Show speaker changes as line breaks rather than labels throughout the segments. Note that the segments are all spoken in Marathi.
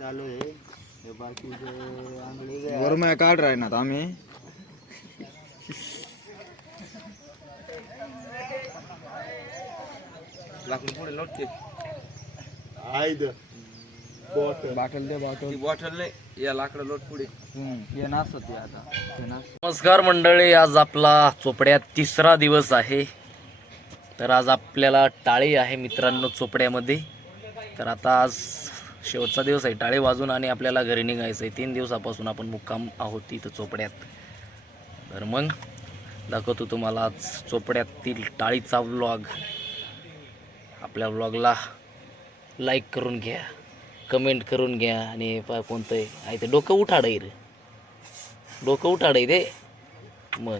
चालू आहे. हे बाकीचे
काढ राही ना आता आम्ही.
लाकूड पुढे लोट की
आहे इथं. बॉटल.
बाटल दे बाटल
ती बॉटल नाही या लाकडं लोट पुढे.
ये नाचत ते आता. नाच
नमस्कार मंडळी आज आपला चोपड्यात तिसरा दिवस आहे. तर आज आपल्याला टाळी आहे मित्रांनो चोपड्यामध्ये. तर आता आज शेवटचा दिवस आहे. टाळे वाजून आणि आपल्याला घरी निघायचं आहे. तीन दिवसापासून आपण मुक्काम आहोत तिथं चोपड्यात. तर मग दाखवतो तुम्हाला आज चोपड्यातील टाळीचा व्लॉग आपल्या व्लॉगला लाईक करून घ्या कमेंट करून घ्या आणि पा कोणतं आहे आहे ते डोकं उठाड रे. डोकं उठाड ते. मग.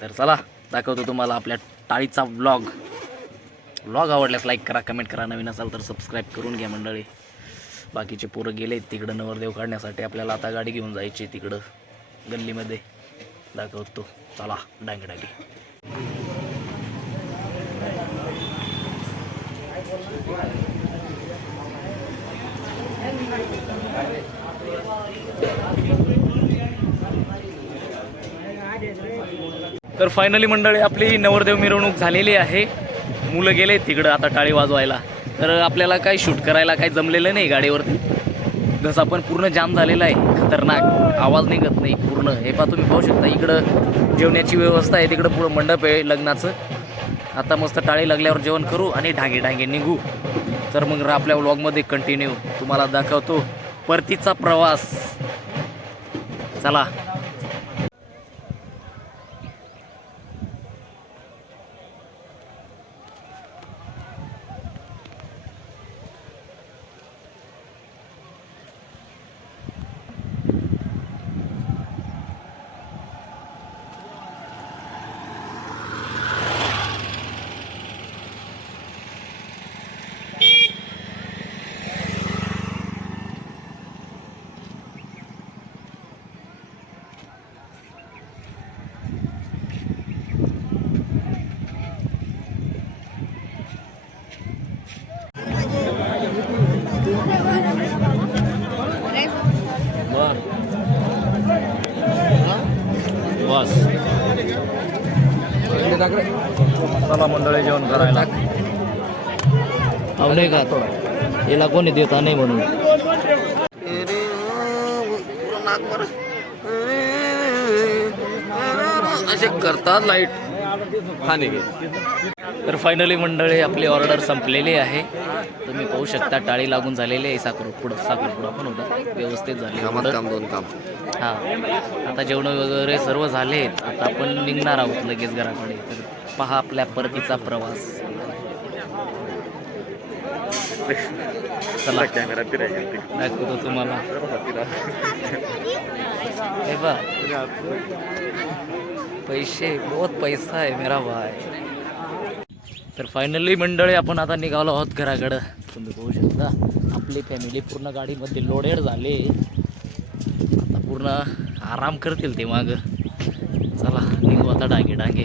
तर चला दाखवतो तुम्हाला आपल्या टाळीचा व्लॉग ब्लॉग आवडल्यास लाईक करा कमेंट करा. नवीन असाल तर सबस्क्राईब करून घ्या मंडळी. बाकीचे पोरं गेले तिकडं नवरदेव काढण्यासाठी आपल्याला आता गाडी घेऊन जायची तिकडं. गल्लीमध्ये. दाखवतो. चला डांगे तर फायनली मंडळी आपली नवरदेव मिरवणूक झालेली आहे. मुलं गेले तिकडं आता टाळी वाजवायला. तर आपल्याला काही शूट करायला काही जमलेलं नाही गाडीवरती. घसा पण पूर्ण जाम झालेला आहे. खतरनाक. आवाज निघत नाही पूर्ण. हे पा तुम्ही पाहू शकता इकडं जेवण्याची व्यवस्था आहे तिकडं पुढं मंडप आहे लग्नाचं. आता मस्त टाळी लागल्यावर जेवण करू आणि ढांगे ढांगे निघू. तर मग आपल्या व्लॉगमध्ये कंटिन्यू तुम्हाला दाखवतो. परतीचा प्रवास. चला बस चला मंडळी जेवण करायला. नाही का? याला कोणी देता नाही म्हणून. असे करतात
लाइट घे
तर फायनली मंडळी आपली ऑर्डर संपलेली आहे. तुम्ही पाहू शकता टाळी लागून झालेली आहे. साखर पुढं साखर पुढं पण होता व्यवस्थित झाली.
काम दोन काम.
हा. आता जेवण वगैरे सर्व झालेत आता आपण निघणार आहोत लगेच घराकडे. तर पहा आपल्या परतीचा प्रवास. चला.
कॅमेरा
दाखवतो तुम्हाला? हे बा पैसे बहुत पैसा आहे मेरा भाई. तर फायनली मंडळी आपण आता निघालो आहोत घराकडं. तुम्ही पाहू शकता आपली फॅमिली पूर्ण गाडीमध्ये लोडेड झाले. आता पूर्ण आराम करतील ते माग. चला निघू आता डांगे डांगे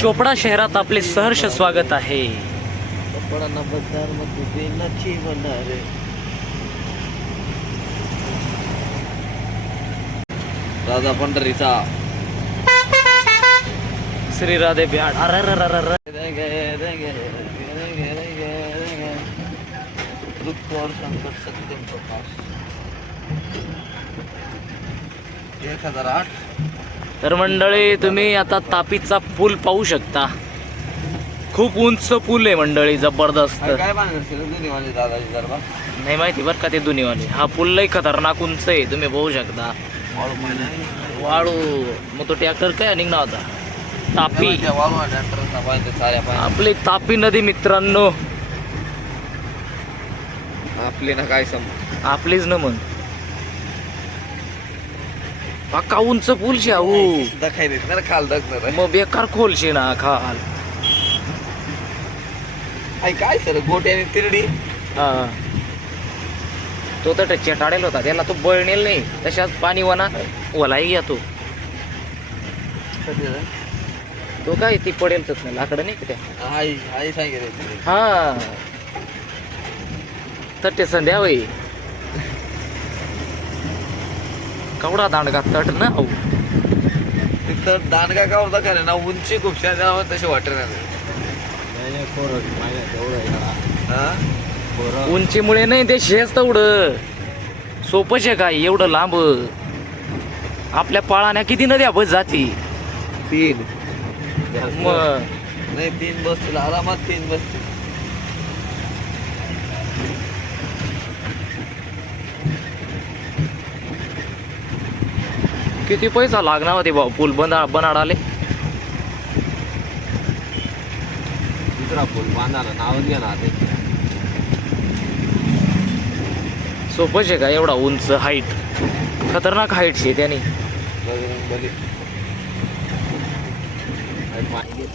चोपडा शहरात आपले सहर्ष स्वागत आहे.
राजा पंढरीचा.
श्री राधे बिहाड अरे
और संकट सत्यम प्रकाश.
एक हजार आठ.
तर मंडळी तुम्ही आता तापीचा पूल पाहू शकता. खूप उंच पूल आहे मंडळी जबरदस्त.
काय दरबार
नाही माहिती बरं का ते दोन्हीवाले हा पूल लई खतरनाक उंच आहे तुम्ही पाहू शकता.
वाळू
मग तो ट्रॅक्टर काय निघणार होता? तापी. आपली तापी नदी मित्रांनो.
आपली ना काय सम
आपलीच ना मग. पक्का उंच पूल शे आऊ
दखाय देत ना खाल दखणार
मग बेकार खोलशे ना खाल.
काय सर गोट्याने तिरडी?
हा. तो तर चेटाडेल होता त्याला तो बळणेल नाही. तशाच पाणी वना वलाही घ्या तो. तो काय ती पडेल तर नाही लाकडं नाही का त्या?
आई आई सांगितलं
हा. तर ते संध्या होई. कवडा दांडगा तट ना हो
तिथं दानगा का होता खरं ना उंची खूप छान तसे वाटत नाही. हा?
उंचीमुळे नाही ते शेज तेवढं. सोपंच आहे काय एवढं लांब. आपल्या पाळाण्या किती नद्या बस जाती.
तीन.
मग.
नाही तीन बसतील. आरामात तीन बसतील.
किती पैसा लागणार होते भाऊ पूल बना बनाडाले?
दुसरा पूल बांधायला नावच ते
सोपंच आहे का एवढा उंच हाईट खतरनाक हाईट शे त्याने.
बजरंग बली आणि पाणी घे.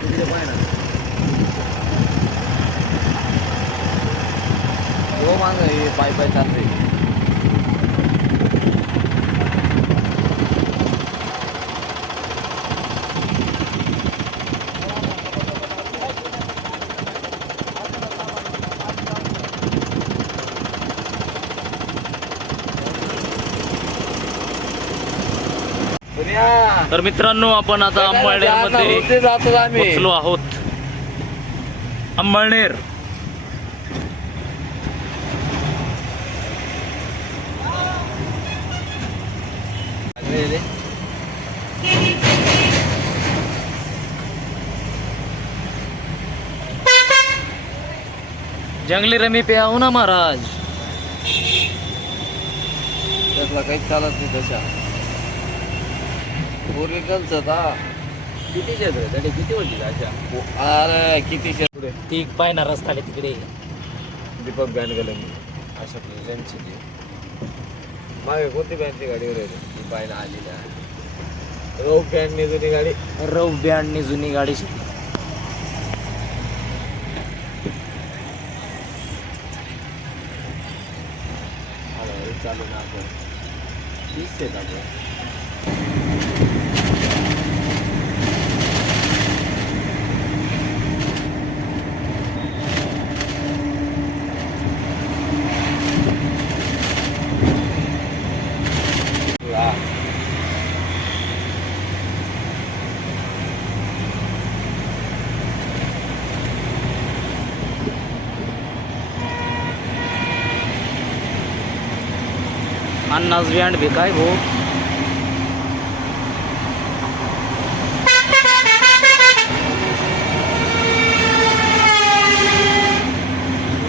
तिकडे पाय ना. हो मागं हे पाय पाय चालते
तर मित्रांनो आपण आता अंमळनेरमध्ये आहोत अंमळनेर जंगली रमी पे आहो ना महाराज.
त्यातला काहीच चालत नाही तशा. हा.
किती शेत किती होती अशा?
अरे किती पुढे?
ती पाय ना रस्ताले तिकडे.
दीपक बॅन गेलं मी. अशा त्यांची मागे कोणती बॅनची गाडीवर आहे पाहायला आलेली आहे. रोग बॅनने जुनी गाडी.
रव बँडनी जुनी गाडी. शे-
हळूहळू चालू ना आपण. तीस आहेत आपण.
अन्नाज बँड बी काय भाऊ?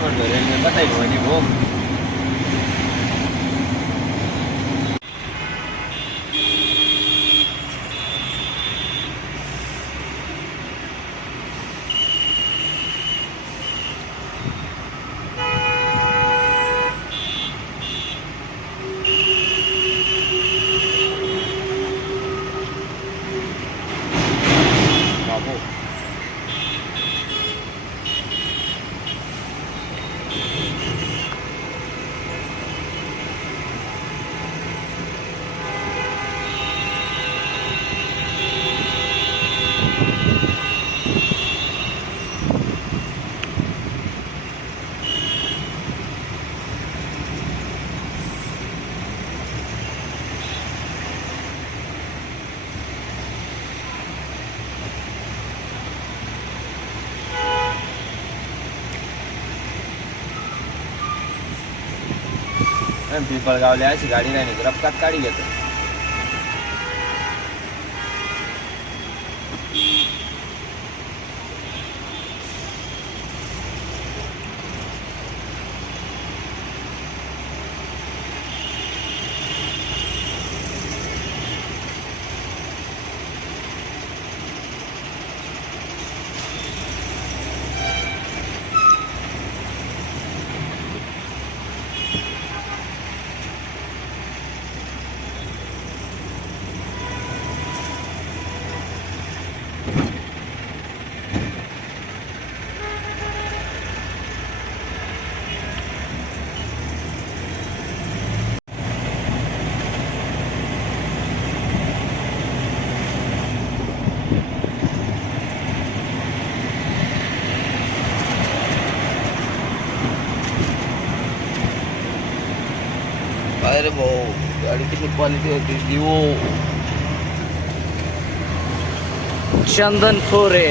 बताई रेल्वे बसायची भाऊ. पिंपळगावला अशी गाडी नाही निघत. रपकात गाडी घेतो
अरे भाऊ. गाडी किती क्वालिटी होती.
दिवो चंदनपुरे.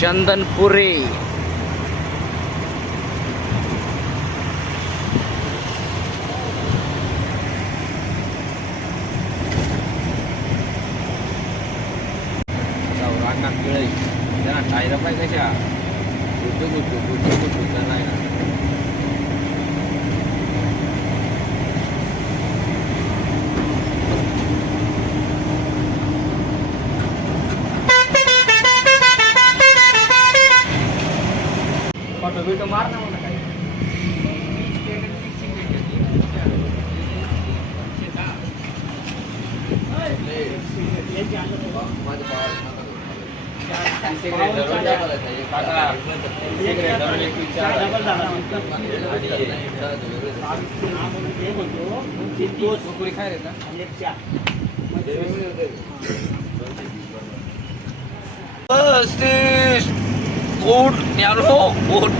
चंदनपुरे
रांगा पिळई त्यांना टायर पाय कशा गुड्डू गुड्डू गुड्डू गुड्डू नाही ना
फोटो बिटो मार ना मला काही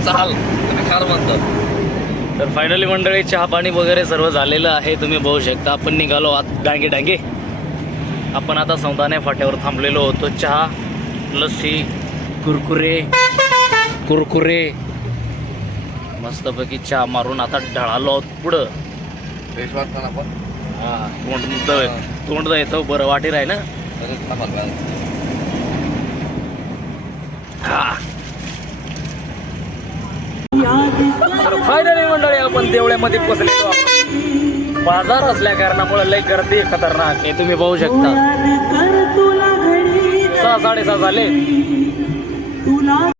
चाल कार तर फायनली मंडळी चहा पाणी वगैरे सर्व झालेलं आहे. तुम्ही बघू शकता. आपण निघालो आत. डांगे डांगे. आपण आता सौदाने फाट्यावर थांबलेलो होतो. चहा लस्सी कुरकुरे. कुरकुरे. मस्तपैकी चहा मारून आता ढळालो आहोत पुढं. हा तोंड तोंड येतो बरं वाटी राही ना. हा. तर फायनली मंडळी आपण देवळ्यामध्ये पोचलेलो. बाजार असल्या कारणामुळे लय गर्दी आहे खतरनाक हे तुम्ही पाहू शकता. सहा साडेसहा झाले. তুলা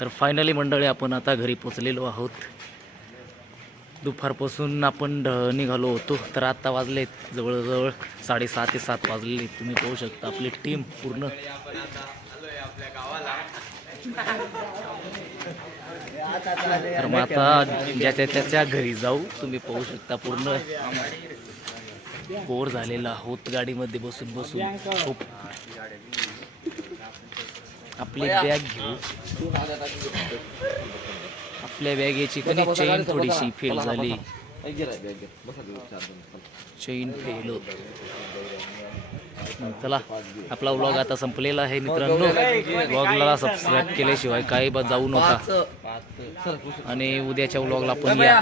तर फायनली मंडळी आपण आता घरी पोचलेलो आहोत. दुपारपासून आपण ढ- निघालो होतो तर आत्ता वाजले जवळजवळ साडेसहा ते सात वाजले तुम्ही पाहू शकता आपली टीम पूर्ण. तर मग आता ज्याच्या त्याच्या घरी जाऊ तुम्ही पाहू शकता पूर्ण. बोर झालेला आहोत गाडीमध्ये बसून बसून. खूप. आपली बॅग घेऊ. आपल्या बॅगेची कधी चेन थोडीशी फेल झाली. चेन फेल चला आपला व्लॉग आता संपलेला आहे मित्रांनो. व्लॉगला सबस्क्राईब केल्याशिवाय काही बा जाऊ नका. आणि उद्याच्या व्लॉगला पण या.